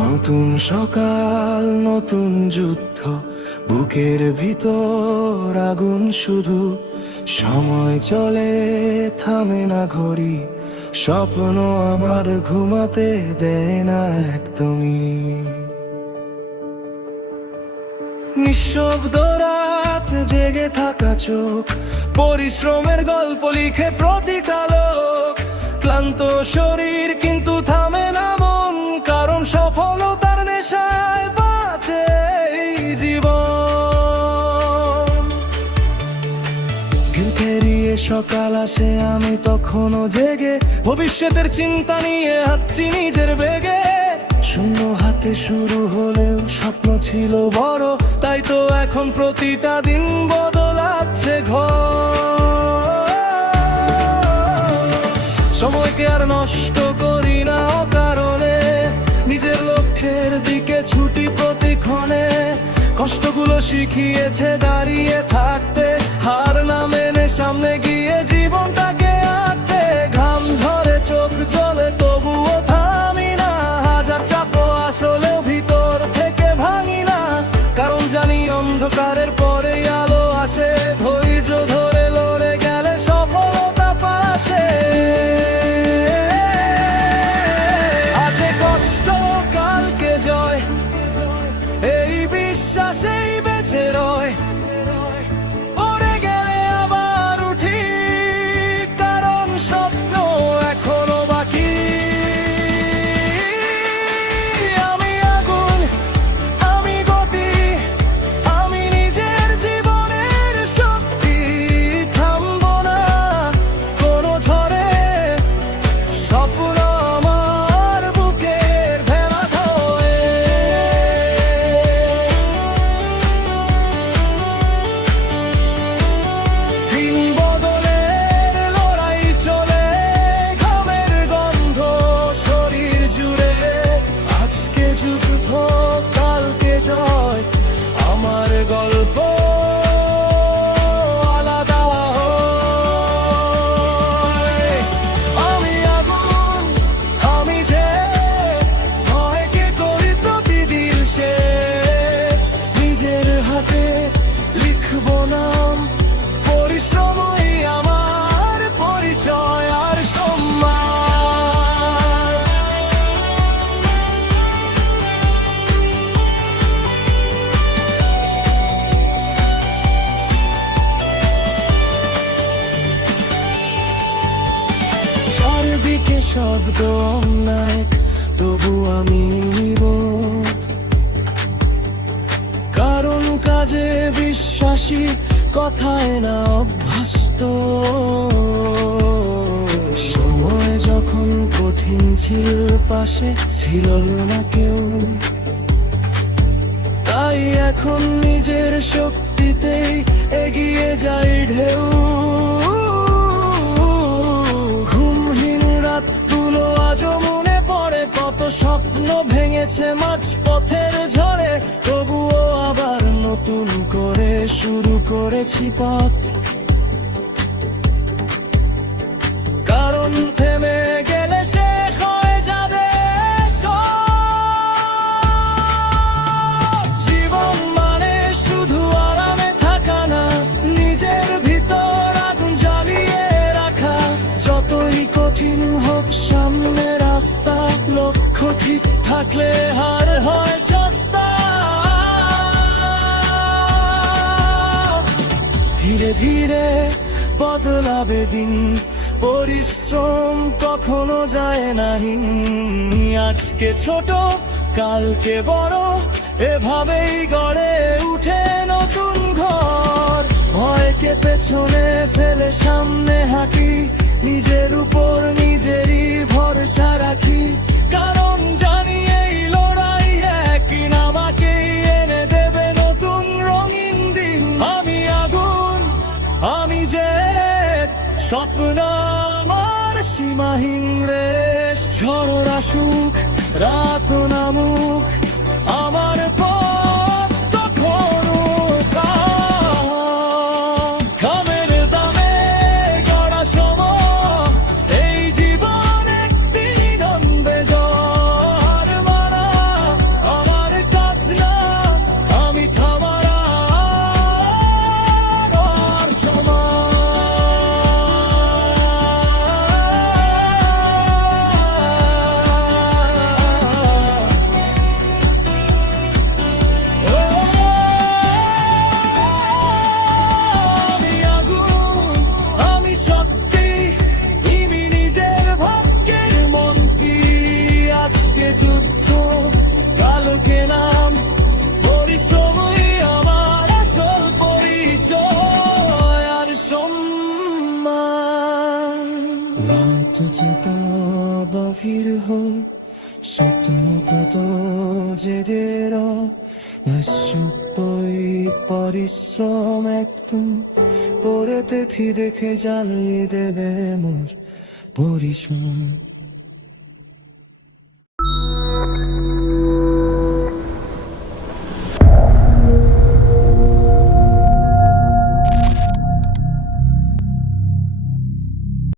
নতুন সকাল, নতুন যুদ্ধ, বুকের ভিতর আগুন শুধু। সময় চলে, থামে না ঘড়ি, স্বপ্ন আমার ঘুমাতে দেয় না একদমই। নিঃশব্দ রাত, জেগে থাকা চোখ, পরিশ্রমের গল্প লিখে প্রতিটা লোক। ক্লান্ত শরীর কিন্তু থামে না মন, কারণ সফলতার নেশায় বাঁচে এই জীবন। ফিরিয়ে সকাল আসে, আমি তখনও জেগে, ভবিষ্যতের চিন্তা নিয়ে হাঁটছি নিজের বেগে। শূন্য হাতে শুরু হলেও স্বপ্ন ছিল বড়, তাই তো এখন প্রতিটা দিন বদলাচ্ছে ঘর। সময়কে আর নষ্ট করি না অকারণে, নিজের লক্ষ্যের দিকে ছুটি প্রতিক্ষণে। কষ্টগুলো শিখিয়েছে দাঁড়িয়ে থাকতে, হার না মেনে সামনে গিয়ে জীবনটাকে আঁকতে। ঘাম ঝরে, চোখ জ্বলে, তবুও থামি না। হাজার চাপও আসলেও ভিতর থেকে ভাঙি না, কারণ জানি অন্ধকারের পরেই আলো আসে। ধৈর্য ধরে লড়ে গেলে সফলতা পাশে। আছে কষ্ট, কালকে জয়, এই বিশ্বাসেই বেঁচে রয়। পড়ে গেলে আবার উঠি, কারণ স্বপ্ন এখনো বাকি। আমি আগুন, আমি গতি, আমি নিজের জীবনের শক্তি। থামবো না কোনো ঝড়ে, স্বপ্ন আমার বুকের ভেলা ধরে। দিন বদলের লড়াই চলে, ঘামের গন্ধ শরীর জুড়ে। আজকে যুদ্ধ, কালকে জয়, আমার গল্প আলাদা হয়। আমি আগুন, আমি যে ভয়কে করি প্রতিদিন শেষ। নিজের হাতে লিখবো নাম, পরিশ্রমই আমার পরিচয় আর সম্মান। চারদিকে শব্দ অন্যায়, তবু আমি নীরব, কারণ কাজে বিশ্বাসী, কথায় না অভ্যস্ত। সময় যখন কঠিন ছিল, পাশে ছিল না কেউ, তাই এখন নিজের শক্তিতেই এগিয়ে যাই ঢেউ। ঘুমহীন রাতগুলো আজও মনে পড়ে, কত স্বপ্ন ভেঙেছে মাঝপথের ঝড়ে। তবুও আবার নতুন করে শুরু করেছি পথ, কারণ থেমে গেলে শেষ হয়ে যাবে সব। জীবন মানে শুধু আরামে থাকা না, নিজের ভিতর আগুন জ্বালিয়ে রাখা। যতই কঠিন হোক সামনে রাস্তা, লক্ষ্য ঠিক থাকলে হার হয় সস্তা। ধীরে ধীরে বদলাবে দিন, পরিশ্রম কখনো যায় না হীন। আজকে ছোট, কালকে বড়, এভাবেই গড়ে উঠে নতুন ঘর। ভয়কে পেছনে ফেলে সামনে হাঁটি, নিজের উপর নিজেরই ভরসা রাখি। কারণ জানি এই লড়াই একদিন আমাকেই এনে দেবে নতুন রঙিন দিন। আমি আগুন, আমি যে স্বপ্ন আমার সীমাহীন রেশ। ঝড় আসুক, রাত নামুক, আমার পথ তখনও ঘামের দামে গড়া সময়। এই জীবন একদিন আনবে ঝড় মারা, তুঝে বাহির হো সত্য তো যেদের নশ্বই পরিশ্রম একদম পড়েতে থি দেখে জ্বালিয়ে দেবে মোর পরিশ্রম